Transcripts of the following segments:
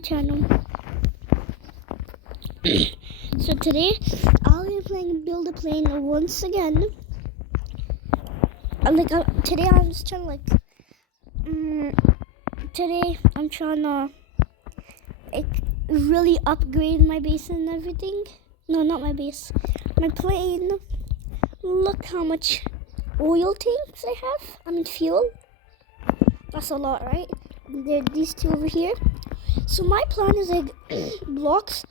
my channel. So today I'll be playing Build a Plane once again. Today I'm just trying today I'm trying to really upgrade my base and everything. No, not my base, my plane. Look how much oil tanks I have. I mean fuel. That's a lot, right? There are these two over here. So my plan is blocks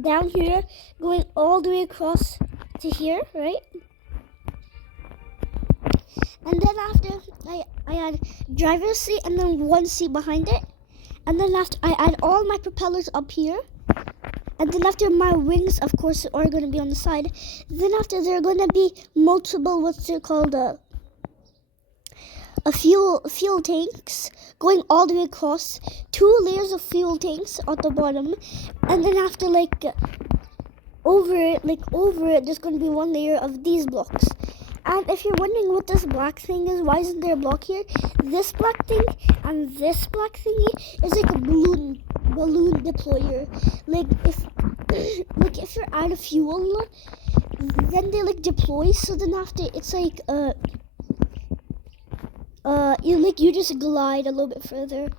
down here going all the way across to here, right? And then after I add driver's seat and then one seat behind it. And then after I add all my propellers up here. And then after my wings, of course, are going to be on the side. Then after there are going to be multiple, what's it called, fuel tanks going all the way across, 2 layers of fuel tanks at the bottom, and then after over it there's going to be 1 layer of these blocks. And if you're wondering what this black thing is, why isn't there a block here? This black thing and this black thingy is like a balloon deployer. If you're out of fuel, then they deploy. So then after it's you just glide a little bit further,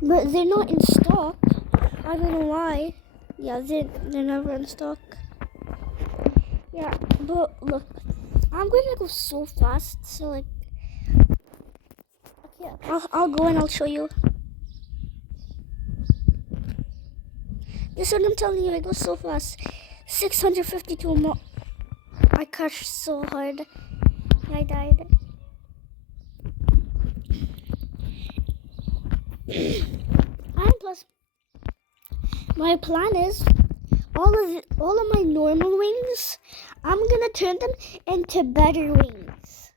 but they're not in stock. I don't know why. Yeah, they're never in stock. Yeah, but look, I'm gonna go so fast. So okay, I'll go and I'll show you. This is what I'm telling you. I go so fast. 652 more. I crashed so hard. I died. And plus, my plan is all of my normal wings, I'm gonna turn them into better wings.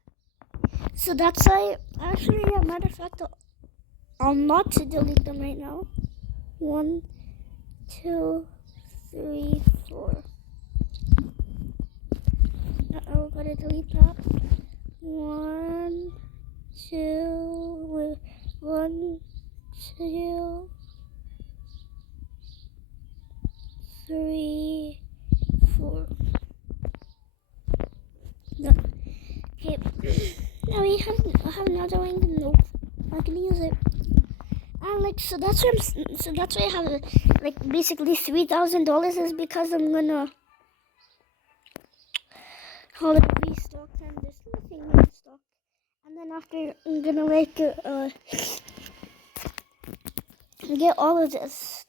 So that's why, actually, yeah, matter of fact, I'll not delete them right now. 1, 2, 3, 4. Uh-oh, gotta delete that. 1, 2, 1, 2, 3, 4. No. Okay. Now we have another wing. Nope. I can use it. And so that's why I have basically $3,000 is because I'm gonna hold it restock, and there's nothing in stock. And then after I'm gonna get all of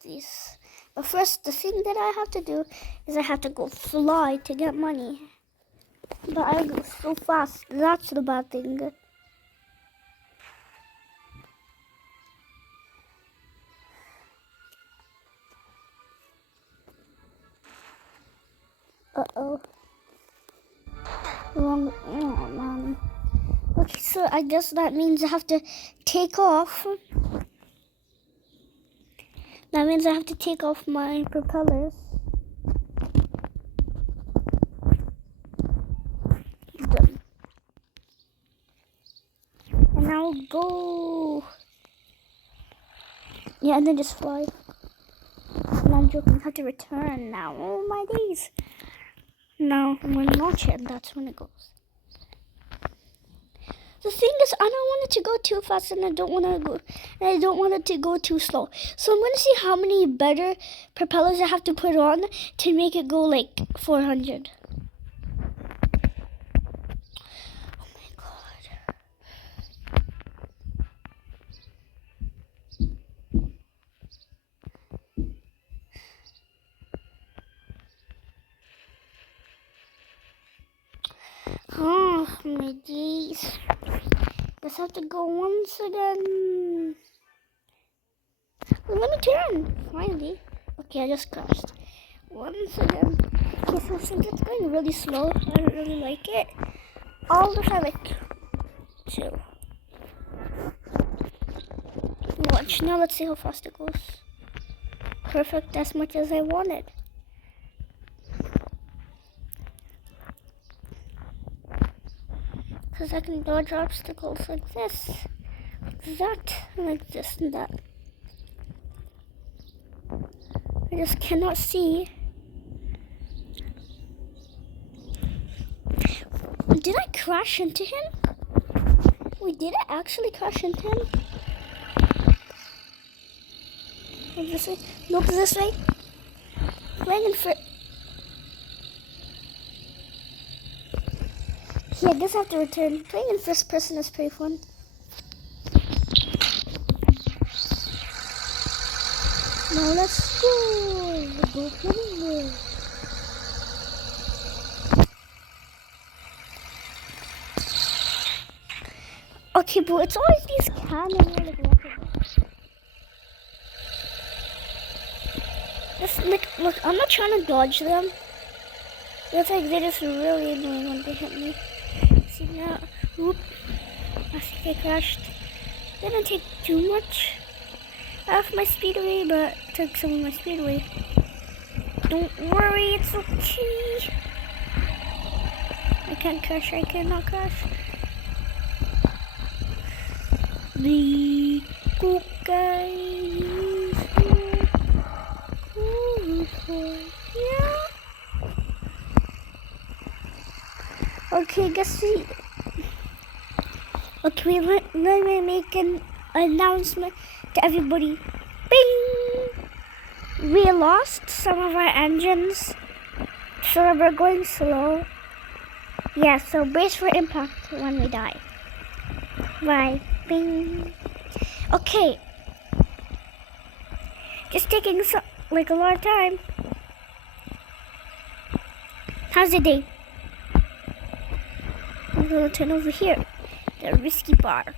these. But first, the thing that I have to do is I have to go fly to get money. But I go so fast. That's the bad thing. Uh-oh. Wrong. Oh, man. Okay, so I guess that means I have to take off. That means I have to take off my propellers. Done. And now go. Yeah, and then just fly. And I'm joking, I have to return now. Oh my days. Now, when launch it, that's when it goes. The thing is, I don't want it to go too fast, and I don't want it to go too slow. So I'm gonna see how many better propellers I have to put on to make it go 400. Oh my god. Oh my days. Just have to go once again. Well, let me turn. Finally. Okay, I just crashed. Once again. Okay, so since it's going really slow, I don't really like it. I'll just have 2. Watch. Now let's see how fast it goes. Perfect, as much as I wanted. Because I can dodge obstacles like this, like that, like this and that. just cannot see. Did I crash into him? Wait, did I actually crash into him? Look this way. Look this way. Flying for. Yeah, I guess I have to return. Playing in first person is pretty fun. Now let's go. Go anywhere. Okay, but it's always these cannons. Look, I'm not trying to dodge them. It's like they're just really annoying when they hit me. See now, whoop. I think I crashed. Didn't take too much of my speed away, but took some of my speed away. Don't worry, it's okay. I can't crash, I cannot crash. The good guys. Yeah. Okay, guess we. Okay, let me make an announcement to everybody. Bing! We lost some of our engines, so we're going slow. Yeah, so brace for impact when we die. Bye. Bing. Okay. Just taking like a lot of time. How's the day? I'm gonna turn over here. The risky park.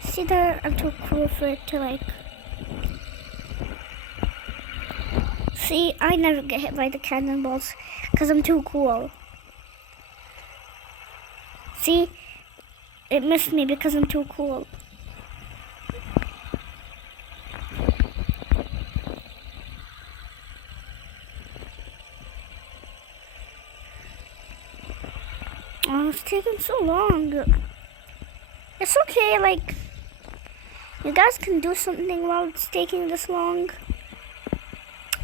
See that? I'm too cool for it to like. See, I never get hit by the cannonballs because I'm too cool. See? It missed me because I'm too cool. Oh, it's taking so long. It's okay, like, you guys can do something while it's taking this long.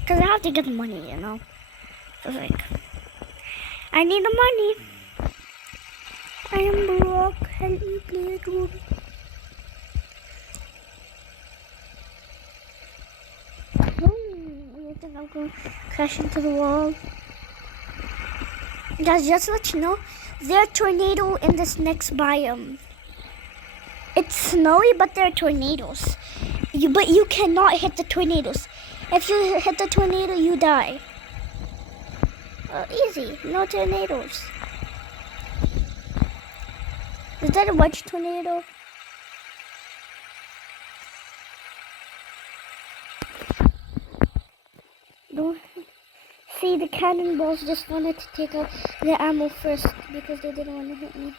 Because I have to get the money, you know. So it's like, I need the money. I am broke. Help me, please, dude. I think I'm going to crash into the wall. Guys, just to let you know, there's a tornado in this next biome. It's snowy, but there are tornadoes. But you cannot hit the tornadoes. If you hit the tornado, you die. Easy. No tornadoes. Is that a wedge tornado? Don't see, the cannonballs just wanted to take out the ammo first because they didn't want to hit me.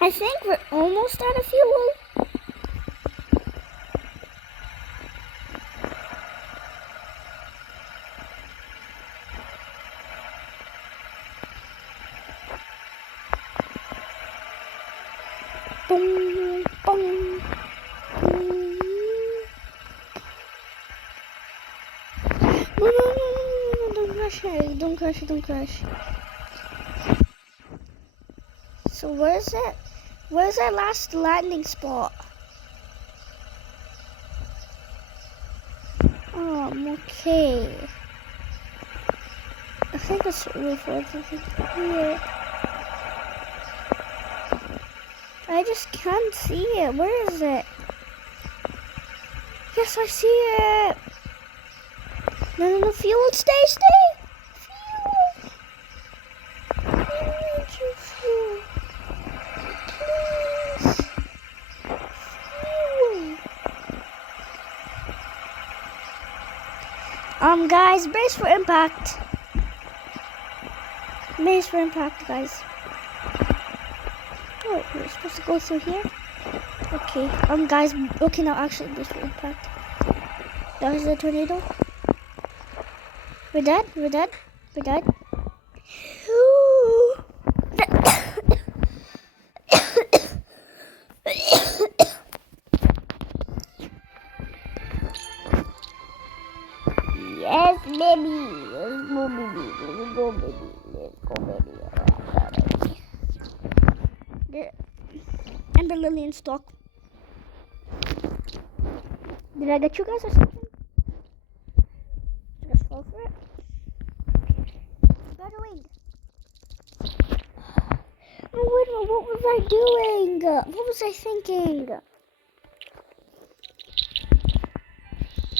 I think we're almost out of fuel. Boom, boom, boom. No, don't crash it. Don't crash it, don't crash. So where's it? Where's our last landing spot? Okay. I think it's roof here. I just can't see it. Where is it? Yes, I see it. No, fuel, stay. Fuel. I need you, fuel. Please. Fuel. Guys, brace for impact. Brace for impact, guys. Oh, we're supposed to go through here? Okay, guys, okay, now actually brace for impact. That was the tornado. We're dead. Ember Lily in stock. Did I get you guys or something? Just fall for it. Better wing. Oh, wait a minute, what was I doing? What was I thinking?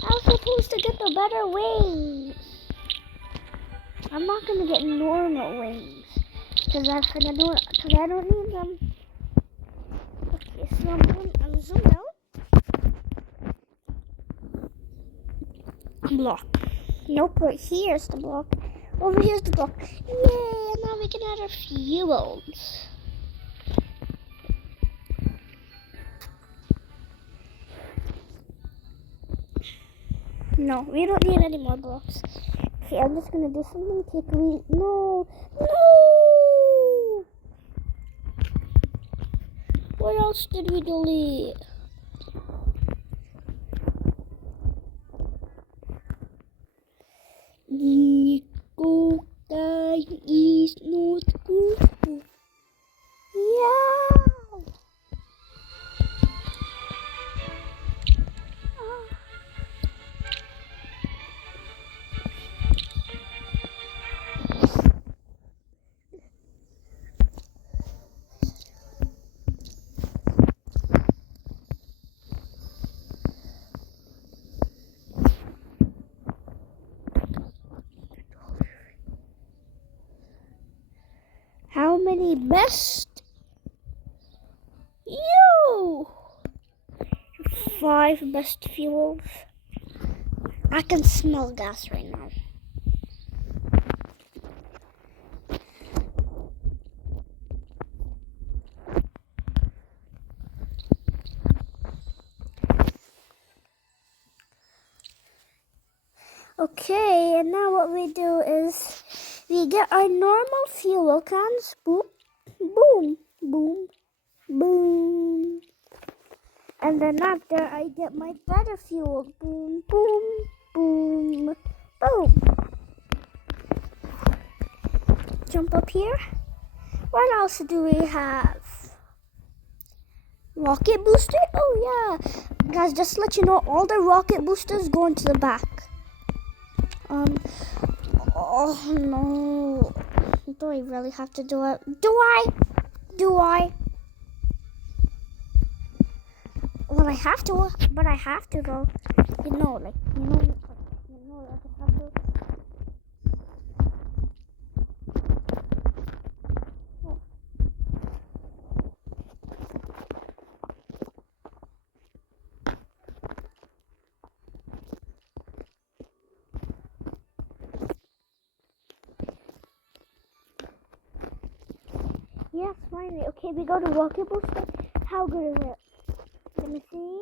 I was supposed to get the better wings. I'm not gonna get normal wings because I don't need them. Okay, so I'm zoomed out. Block. Nope, right here's the block. Over here's the block. Yay! And now we can add our fuels. No, we don't need any more blocks. Okay, I'm just gonna do something. No! What else did we delete? Go guys is not good. Yeah. How many best? You! 5 best fuels. I can smell gas right now. Okay, and now what we do is we get our normal fuel cans. Boom, boom, boom, boom. And then after I get my better fuel. Boom, boom, boom, boom. Jump up here. What else do we have? Rocket booster? Oh yeah. Guys, just to let you know, all the rocket boosters go into the back. Oh no. Do I really have to do it? Do I? Well, I have to, but I have to though. I just have to. Oh. Yes, finally. Okay, we got a rocket booster. How good is it? Let me see.